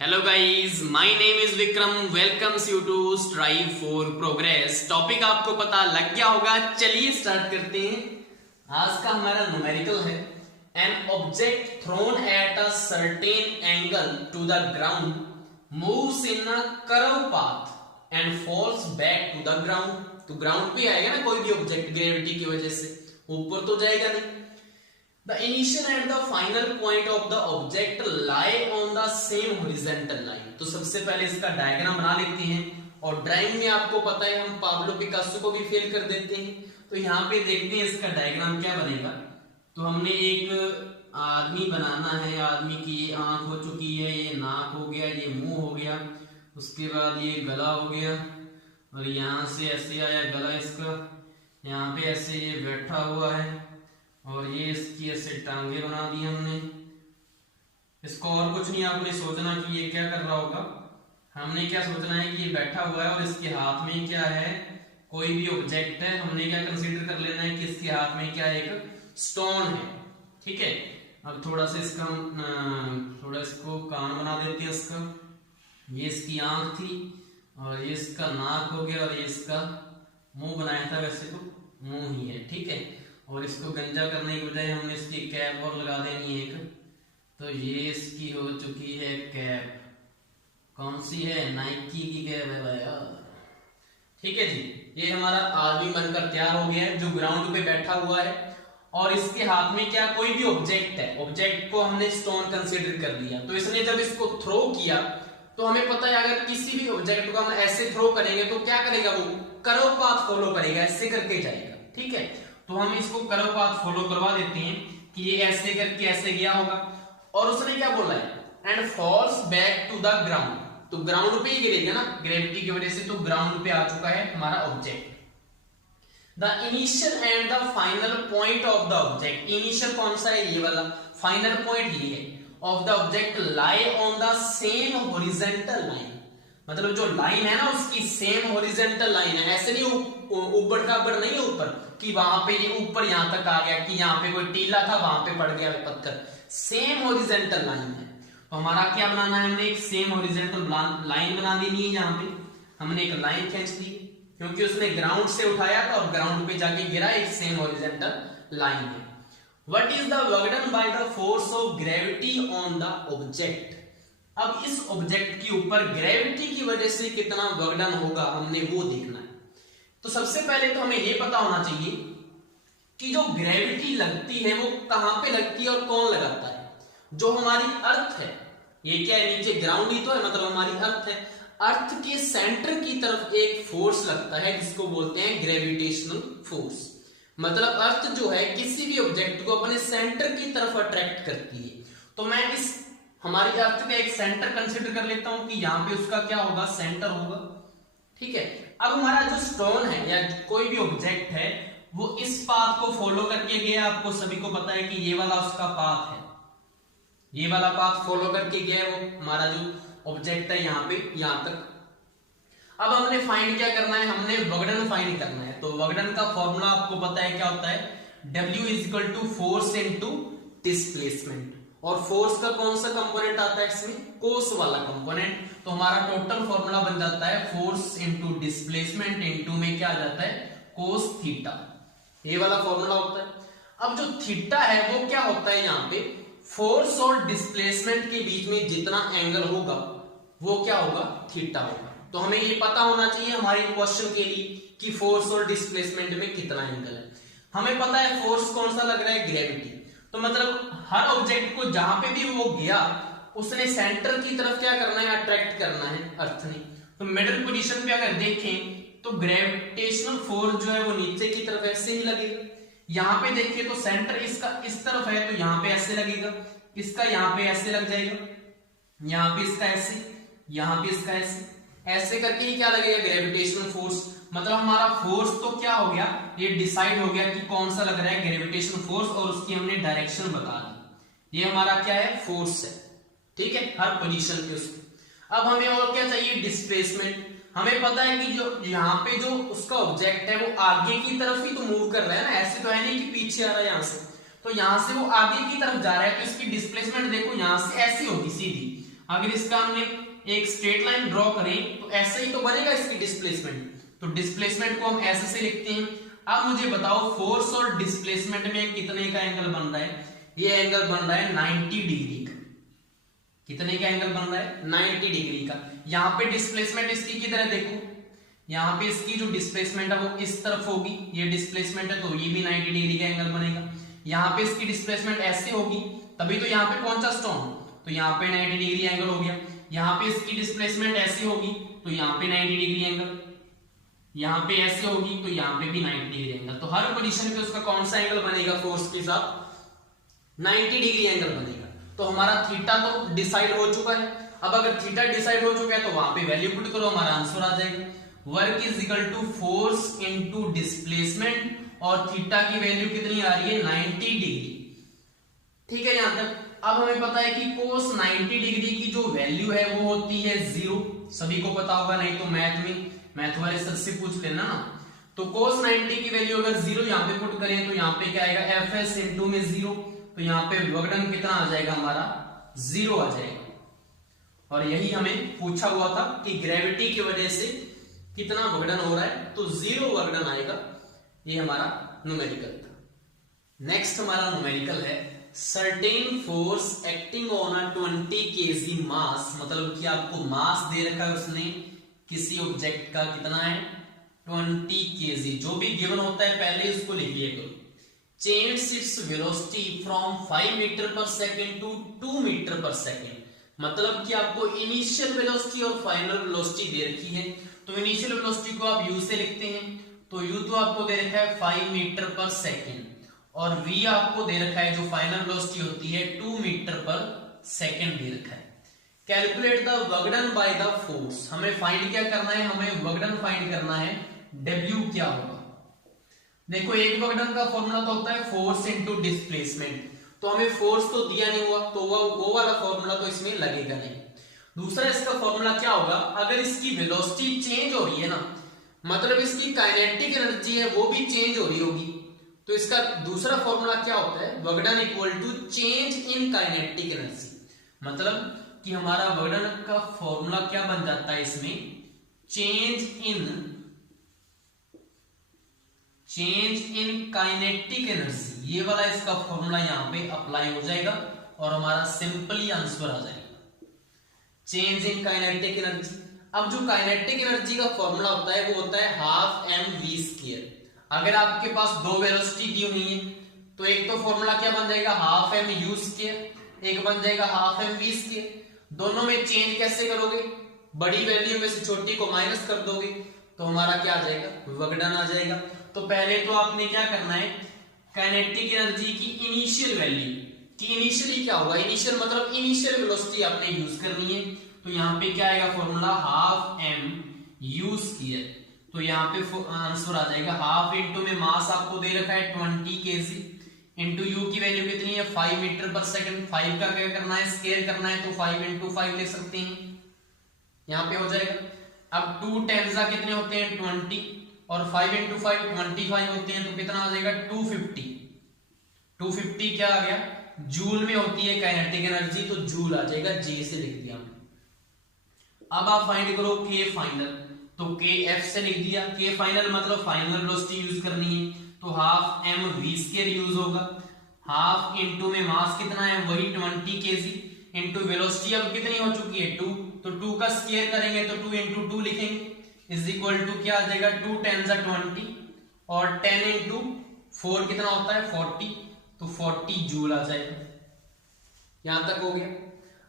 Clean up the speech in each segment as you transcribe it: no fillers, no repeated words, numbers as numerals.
Hello guys, my name is Vikram. Welcomes you to strive for progress. Topic आपको पता लग गया होगा, चलिए स्टार्ट करते हैं। आज का हमारा न्यूमेरिकल है an object thrown at a certain angle to the ground moves in a curve path and falls back to the ground. तो ग्राउंड पे आएगा ना कोई भी ऑब्जेक्ट, ग्रेविटी की वजह से ऊपर तो जाएगा नहीं। The initial and the final point of the object lie on the same horizontal line। तो सबसे पहले इसका डायग्राम बना लेते हैं, और ड्राइंग में आपको पता है हम पाब्लो पिकासो को भी फेल कर देते हैं। तो यहाँ पे देखते हैं इसका डायग्राम क्या बनेगा। तो हमने एक आदमी बनाना है, आदमी की ये आंख हो चुकी है, ये नाक हो गया, ये मुंह हो गया, उसके बाद ये गला हो गया, और यहाँ से ऐसे आया गला इसका, यहाँ पे ऐसे ये बैठा हुआ है, और ये इसकी ऐसे टांगे बना दी हमने। इसको और कुछ नहीं आपने सोचना कि ये क्या कर रहा होगा। हमने क्या सोचना है कि ये बैठा हुआ है और इसके हाथ में क्या है, कोई भी ऑब्जेक्ट है। हमने क्या कंसीडर कर लेना है कि इसके हाथ में क्या है, एक स्टोन है। ठीक है, अब थोड़ा सा इसका थोड़ा इसको कान बना देते हैं इसका। ये इसकी आंख थी, और ये इसका नाक हो गया, और ये इसका मुंह बनाया था, वैसे तो मुंह ही है। ठीक है, और इसको गंजा करने की बजाय हमने इसकी कैप और लगा देनी है एक। तो ये इसकी हो चुकी है कैप। कौन सी है? नाइकी की कैप है भाई। ठीक है जी, ये हमारा आदमी बनकर तैयार हो गया है जो ग्राउंड पे बैठा हुआ है, और इसके हाथ में क्या, कोई भी ऑब्जेक्ट है। ऑब्जेक्ट को हमने स्टोन कंसीडर कर लिया। तो इसने जब इसको थ्रो किया, तो हमें पता है अगर किसी भी ऑब्जेक्ट को हम ऐसे थ्रो करेंगे तो क्या करेगा, वो कर्व पाथ फॉलो करेगा, ऐसे करके जाएगा। ठीक है, तो हम इसको कर्व पाथ फॉलो करवा देते हैं कि ये ऐसे करके ऐसे गया होगा। और उसने क्या बोला है, and falls back to the ground. तो ग्राउंड पे ही गिरेगा ना, ग्रेविटी की वजह से। तो ग्राउंड पे आ चुका है हमारा object. The initial and the final point of the object. Initial कौन सा है, ये वाला। फाइनल पॉइंट ये है of the object lie on the same horizontal line. मतलब जो लाइन है ना उसकी सेम हॉरिजॉन्टल लाइन है। ऐसे नहीं ऊपर का ऊपर नहीं है, ऊपर कि वहां पे ये ऊपर यहां तक आ गया, कि यहाँ पे कोई टीला था वहां पे पड़ गया पत्थर। सेम हॉरिजॉन्टल लाइन है। तो हमारा क्या बनाना है, हमने एक सेम हॉरिजॉन्टल लाइन बना देनी है। यहाँ पे हमने एक लाइन खींच दी, क्योंकि उसने ग्राउंड से उठाया था और ग्राउंड पे जाके गिरा। एक सेम हॉरिजॉन्टल लाइन है। What is the work done by the force of gravity on the object. अब इस ऑब्जेक्ट के ऊपर ग्रेविटी की वजह से कितना वर्क डन होगा, हमने वो देखना है। तो सबसे पहले तो हमें ये पता होना चाहिए कि जो ग्रेविटी लगती है वो कहां पे लगती है और कौन लगाता है। जो हमारी अर्थ है, ये क्या है, नीचे ग्राउंड ही तो है, मतलब हमारी अर्थ है। अर्थ के सेंटर की तरफ एक फोर्स लगता है जिसको बोलते हैं ग्रेविटेशनल फोर्स। मतलब अर्थ जो है किसी भी ऑब्जेक्ट को अपने सेंटर की तरफ अट्रैक्ट करती है। तो मैं इस हमारी अर्थ का एक सेंटर कंसिडर कर लेता हूं कि यहां पे उसका क्या होगा, सेंटर होगा। ठीक है, अब हमारा जो स्टोन है या कोई भी ऑब्जेक्ट है वो इस पाथ को फॉलो करके गया। आपको सभी को पता है कि ये वाला उसका पाथ है, ये वाला पाथ फॉलो करके गया वो हमारा जो ऑब्जेक्ट है यहाँ पे यहां तक। अब हमने फाइंड क्या करना है, हमने वर्क फाइंड करना है। तो वर्क का फॉर्मूला आपको पता है क्या होता है, W is to force into displacement. और फोर्स का कौन सा कंपोनेंट आता है इसमें, कोस वाला कंपोनेंट। तो हमारा टोटल फॉर्मूला बन जाता है फोर्स इनटू डिस्प्लेसमेंट इनटू में क्या आ जाता है, कोस थीटा। ये वाला फॉर्मूला होता है। अब जो थीटा है वो क्या होता है, यहाँ पे फोर्स और डिस्प्लेसमेंट के बीच में जितना एंगल होगा वो क्या होगा, थीटा होगा। तो हमें ये पता होना चाहिए हमारे क्वेश्चन के लिए कि फोर्स और डिस्प्लेसमेंट में कितना एंगल है। हमें पता है फोर्स कौन सा लग रहा है, ग्रेविटी। तो मतलब हर ऑब्जेक्ट को जहां पे भी वो गया उसने सेंटर की तरफ क्या करना है, अट्रैक्ट करना है अर्थ ने। तो मिडिल पोजीशन पे अगर देखें तो ग्रेविटेशनल फोर्स जो है वो नीचे की तरफ ऐसे ही लगेगा। यहाँ पे देखिए तो सेंटर इसका इस तरफ है, तो यहाँ पे ऐसे लगेगा, इसका यहाँ पे ऐसे लग जाएगा, यहाँ पे इसका ऐसे, यहाँ पे इसका ऐसे, ऐसे करके ही क्या लगेगा, ग्रेविटेशनल फोर्स। मतलब हमारा फोर्स तो क्या हो गया, ये डिसाइड हो गया कि कौन सा लग रहा है ग्रेविटेशनल फोर्स, और उसकी हमने डायरेक्शन बता दी। ये हमारा क्या है, फोर्स है। ठीक है, हर पोजीशन पे उसको। अब हमें और क्या चाहिए, डिस्प्लेसमेंट। हमें पता है कि जो यहाँ पे जो उसका ऑब्जेक्ट है वो आगे की तरफ ही तो मूव कर रहा है ना, ऐसे तो है नहीं कि पीछे आ रहा है यहाँ से। तो यहाँ से वो आगे की तरफ जा रहा है, तो इसकी डिस्प्लेसमेंट देखो यहाँ से ऐसी होगी सीधी। अगर इसका हमने एक स्ट्रेट लाइन ड्रॉ करें तो ऐसे ही तो बनेगा इसकी डिस्प्लेसमेंट, तो डिस्प्लेसमेंट को हम ऐसे से लिखते हैं। अब मुझे बताओ फोर्स और डिस्प्लेसमेंट में कितने का एंगल बन रहा है? ये एंगल बन रहा है 90 डिग्री का। कितने का एंगल बन रहा है? 90 डिग्री का। यहाँ पे डिस्प्लेसमेंट इसकी किधर है? देखो यहाँ पे इसकी जो डिस्प्लेसमेंट है वो इस तरफ होगी, ये डिस्प्लेसमेंट है तो ये भी 90 डिग्री का एंगल बनेगा। यहाँ पे इसकी डिस्प्लेसमेंट ऐसे होगी तभी तो यहाँ पे पहुंचा स्टोन, तो यहाँ पे 90 डिग्री एंगल हो गया। यहाँ पे इसकी डिस्प्लेसमेंट ऐसी होगी तो यहाँ पे 90 डिग्री एंगल, यहाँ पे ऐसे होगी तो यहाँ पे भी 90 डिग्री एंगल। तो हर पोजीशन पे उसका कौन सा एंगल बनेगा? फोर्स के साथ 90 डिग्री एंगल बनेगा। तो हमारा थीटा तो डिसाइड हो चुका है। अब अगर थीटा डिसाइड हो चुका है तो वहां पे वैल्यू पुट करो, हमारा आंसर आ जाएगा। Work is equal to force into displacement, और थीटा की वैल्यू कितनी आ रही है? 90 डिग्री। ठीक है यहां तक। अब हमें पता है कि cos 90 डिग्री की जो वैल्यू है वो होती है 0। सभी को पता होगा, नहीं तो मैथ वाले सर से पूछ लेना ना। तो cos 90 की वैल्यू अगर 0 यहाँ पे पुट करें तो यहाँ पे क्या आएगा? fs इंटू में 0, तो यहाँ पे वर्कडन कितना आ जाएगा? हमारा 0 आ जाएगा। और यही हमें पूछा हुआ था कि ग्रेविटी की वजह से कितना वर्कडन हो रहा है, तो 0 वर्कडन आएगा। ये हमारा न्यूमेरिकल था। नेक्स्ट हमारा न्यूमेरिकल है certain force acting on a 20 kg मास, मतलब कि आपको मास दे रखा है उसने किसी ऑब्जेक्ट का, कितना है? 20 kg। जो भी गिवन होता है पहले उसको लिख लिया करो। Change its velocity from 5 meter per second to 2 meter per second, मतलब कि आपको इनिशियल वेलोसिटी और फाइनल वेलोसिटी दे रखी है। तो इनिशियल वेलोसिटी को आप u से लिखते हैं, तो u तो आपको दे रखा है 5 मीटर पर सेकेंड, और v आपको दे रखा है जो फाइनल वेलोसिटी होती है 2 मीटर पर सेकेंड दे रखा है। Calculate the work done by the force, हमें फाइंड क्या करना है? हमें वर्कडन फाइंड करना है। w क्या होगा? देखो एक वर्कडन का फॉर्मूला तो होता है फोर्स इनटू डिस्प्लेसमेंट, तो हमें फोर्स तो दिया नहीं हुआ तो वो वाला फॉर्मूला तो इसमें लगेगा नहीं। दूसरा इसका फॉर्मूला क्या होगा? अगर इसकी वेलोसिटी चेंज हो रही है ना, मतलब इसकी काइनेटिक एनर्जी है वो भी चेंज हो रही होगी, तो इसका दूसरा फॉर्मूला क्या होता है? Work done equal to change in kinetic energy, मतलब कि हमारा वर्कडन का फॉर्मूला क्या बन जाता है इसमें? चेंज इन काइनेटिक एनर्जी, ये वाला इसका फॉर्मूला यहां पे अप्लाई हो जाएगा और हमारा सिंपली आंसर आ जाएगा चेंज इन काइनेटिक एनर्जी। अब जो काइनेटिक एनर्जी का फॉर्मूला होता है वो होता है हाफ mv²। अगर आपके पास दो वेलोसिटी दी हुई है तो एक तो फॉर्मूला क्या बन जाएगा? हाफ mu², एक बन जाएगा हाफ mv²। दोनों में चेंज कैसे करोगे? बड़ी वैल्यू में से छोटी को माइनस कर दोगे तो हमारा क्या आ जाएगा? वर्कडन आ जाएगा। तो पहले तो आपने क्या करना है? काइनेटिक एनर्जी की इनिशियल वैल्यू की इनिशियली क्या होगा? इनिशियल मतलब इनिशियल वेलोसिटी आपने यूज करनी है। तो यहाँ पे क्या आएगा फॉर्मूला? Half mu²। तो यहाँ पे आंसर आ जाएगा हाफ इंटू में मास आपको दे रखा है 20 kg, इंटू यू की वैल्यू कितनी है? 5 मीटर पर सेकंड। 5 का क्या करना है? स्केयर करना है, तो 5 इंटू 5 ले सकते हैं, यहाँ पे हो जाएगा। अब 2 10 कितने होते हैं? 20, और 5 इंटू 5 25 होते हैं, तो कितना आ जाएगा? 250। 250 क्या आ गया? जूल में होती है काइनेटिक एनर्जी, तो जूल आ जाएगा, जे से लिख दिया हमने। अब आप फाइंड करो के फाइनल, तो के एफ से लिख दिया। के फाइनल मतलब फाइनल वेलोसिटी यूज करनी है, तो हाफ mv² यूज होगा। हाफ इंटू में मास कितना है? वही 20 kg, इंटू वेलोसिटी अब कितनी हो चुकी है? 2, तो 2 का स्क्वायर करेंगे तो 2 इंटू 2 लिखेंगे, इज इक्वल टू क्या आ जाएगा? 2 10 20, और 10 इंटू 4 कितना होता है? 40, तो 40 जूल आ जाएगा। यहां तक हो गया।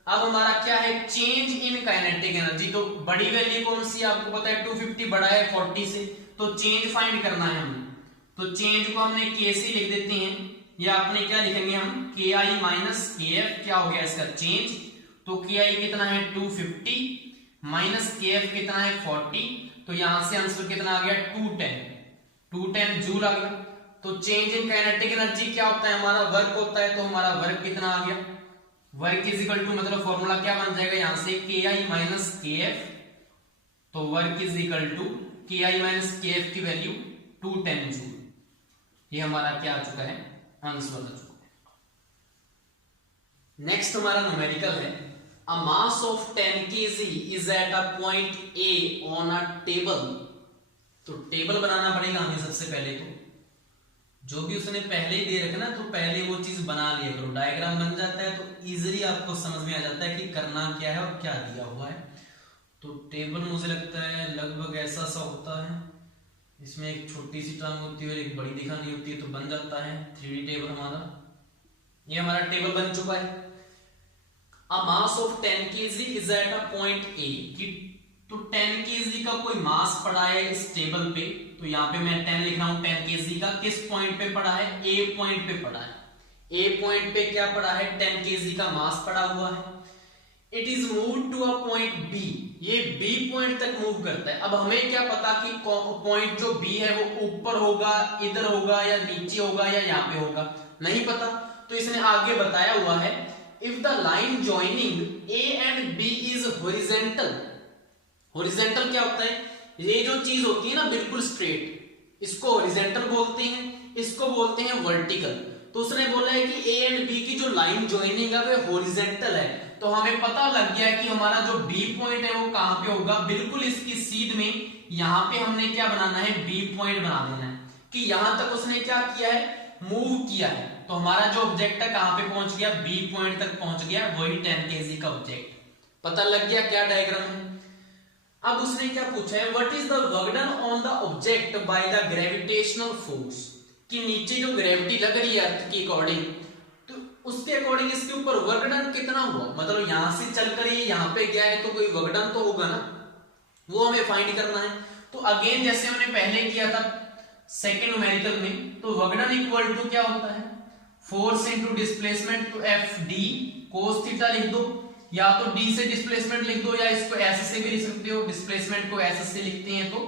अब हमारा क्या है? Change in kinetic energy. तो बड़ी वैल्यू कौन सी आपको पता है? 250 बड़ा है 40 से, तो चेंज फाइंड करना है हमें। तो चेंज को हमने के से लिख देते हैं, या आपने क्या लिखेंगे हम? के आई माइनस के एफ। क्या हो गया इसका? चेंज। तो के आई कितना है? 250 माइनस के एफ कितना है? 40, तो यहां से आंसर कितना आ गया? 210 जूल आ गया। तो चेंज इन काइनेटिक एनर्जी क्या होता है? हमारा वर्क होता है, तो हमारा वर्क कितना आ गया? वर्क इज इक्वल टू मतलब फॉर्मूला क्या बन जाएगा यहां से? के आई माइनस के एफ। तो वर्क इज इक्वल टू के आई माइनस के एफ की वैल्यू 210 जूल। ये हमारा क्या आ चुका है? आंसर आ चुका है। नेक्स्ट हमारा न्यूमेरिकल है a mass of 10 kg is at a point A on a table। तो टेबल बनाना पड़ेगा हमें सबसे पहले। तो जो भी उसने पहले ही दे रखा ना, तो पहले वो चीज बना लिया करो, डायग्राम बन जाता है तो इजीली आपको समझ में आ जाता है कि करना क्या है और क्या दिया हुआ है। तो टेबल मुझे लगता है लगभग ऐसा सा होता है, इसमें एक छोटी सी टांग होती है और एक बड़ी दिखानी होती है, तो बन जाता है 3D टेबल हमारा। ये हमारा टेबल बन चुका है। A mass of 10 kg is at a point A, कि तो 10 kg का कोई मास पड़ा है इस टेबल पे, तो यहाँ पे मैं 10 लिख रहा हूं। 10 kg का किस पॉइंट पे पड़ा है? A पॉइंट पे पड़ा है। A पॉइंट पे क्या पड़ा है? 10 kg का मास पड़ा हुआ है। It is move to a point B, ये B पॉइंट तक मूव करता है। अब हमें क्या पता कि पॉइंट जो B है वो ऊपर होगा, इधर होगा, या नीचे होगा, या यहाँ पे होगा, नहीं पता। तो इसने आगे बताया हुआ है, if the line joining A and B is horizontal. Horizontal क्या होता है? ये जो चीज होती है ना बिल्कुल स्ट्रेट, इसको हॉरिजॉन्टल बोलते हैं, इसको बोलते हैं वर्टिकल। तो उसने बोला है कि A एंड B की जो लाइन जॉइनिंग है वो हॉरिजॉन्टल है। तो हमें पता लग गया कि हमारा जो B पॉइंट है वो कहां पे होगा, बिल्कुल इसकी सीध में। यहां पे हमने क्या बनाना है? B पॉइंट बना देना है कि यहां तक उसने क्या किया है? मूव किया है। तो हमारा जो ऑब्जेक्ट है कहां पे पहुंच गया? B पॉइंट तक पहुंच गया, वही 10 kg का ऑब्जेक्ट। पता लग गया क्या डायग्राम है। अब उसने क्या पूछा है, what is the work done on the object by the gravitational force, कि नीचे जो ग्रेविटी लग रही है अर्थ की अकॉर्डिंग, तो उसके अकॉर्डिंग इसके ऊपर वर्क डन कितना हुआ। मतलब यहां से चलकर ये यहां पे गया है तो कोई वर्क डन तो होगा ना, वो हमें फाइंड करना है। तो अगेन जैसे हमने पहले किया था सेकेंड न्यूमेरिकल में, तो वर्क डन इक्वल टू क्या होता है? Force into displacement. तो FD cos थीटा लिख दो, या तो D से डिस्प्लेसमेंट लिख दो, या इसको S से भी लिख सकते हो, डिस्प्लेसमेंट को S से लिखते हैं तो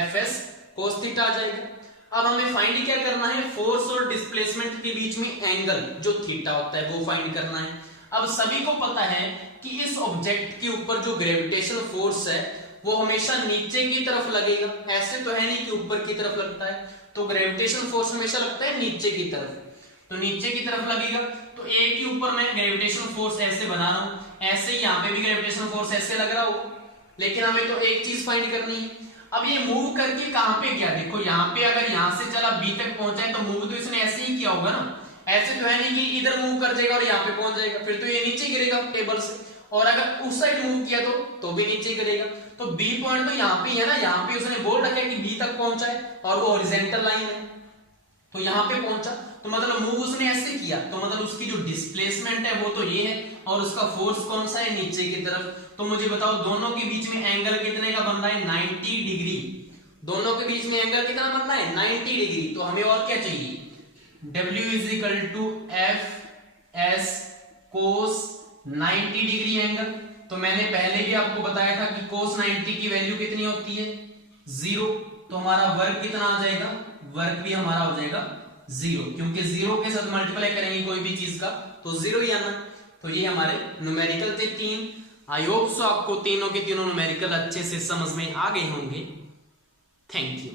FS cos थीटा आ जाएगा। अब हमें फाइंड क्या करना है? फोर्स और डिस्प्लेसमेंट के बीच में एंगल जो थीटा होता है वो फाइंड करना है। अब सभी को पता है कि इस ऑब्जेक्ट के ऊपर जो ग्रेविटेशनल फोर्स है वो हमेशा नीचे की तरफ लगेगा, ऐसे तो है नहीं कि ऊपर की तरफ लगता है। तो ग्रेविटेशनल फोर्स हमेशा लगता है नीचे की तरफ, तो नीचे की तरफ लगेगा। तो A के ऊपर मैं ग्रेविटेशनल फोर्स ऐसे बना रहा हूं, ऐसे ही यहाँ पे भी ग्रेविटेशनल फोर्स ऐसे लग रहा हो, लेकिन हमें तो एक चीज फाइंड करनी है। अब ये मूव करके कहां पे गया? देखो यहाँ पे अगर यहाँ से चला B तक पहुंचा है तो मूव तो इसने ऐसे ही किया होगा ना, ऐसे तो है नहीं कि इधर मूव कर जाएगा और यहाँ पे पहुंच जाएगा, फिर तो ये नीचे गिरेगा टेबल से। और अगर उस साइड मूव किया तो भी नीचे गिरेगा। तो B पॉइंट तो यहाँ पे है ना, यहाँ पे उसने बोल रखा है कि B तक पहुंचा है और वो हॉरिजॉन्टल लाइन है, तो यहाँ पे पहुंचा, तो मतलब मूव उसने ऐसे किया, तो मतलब उसकी जो डिस्प्लेसमेंट है वो तो ये है, और उसका फोर्स कौन सा है? नीचे की तरफ। तो मुझे बताओ दोनों के बीच में एंगल कितने का बन रहा है? 90 डिग्री। दोनों के बीच में एंगल कितना बन रहा है? 90 डिग्री। तो हमें और क्या चाहिए? W is equal to FS cos 90 degree angle. तो मैंने पहले भी आपको बताया था कि cos 90 की वैल्यू कितनी होती है? 0। तो हमारा वर्क कितना आ जाएगा? वर्क भी हमारा हो जाएगा 0, क्योंकि 0 के साथ मल्टीप्लाई करेंगे कोई भी चीज का तो 0 ही आना। तो ये हमारे न्यूमेरिकल थे 3। आई होप सो आपको तीनों के तीनों न्यूमेरिकल अच्छे से समझ में आ गए होंगे। Thank you.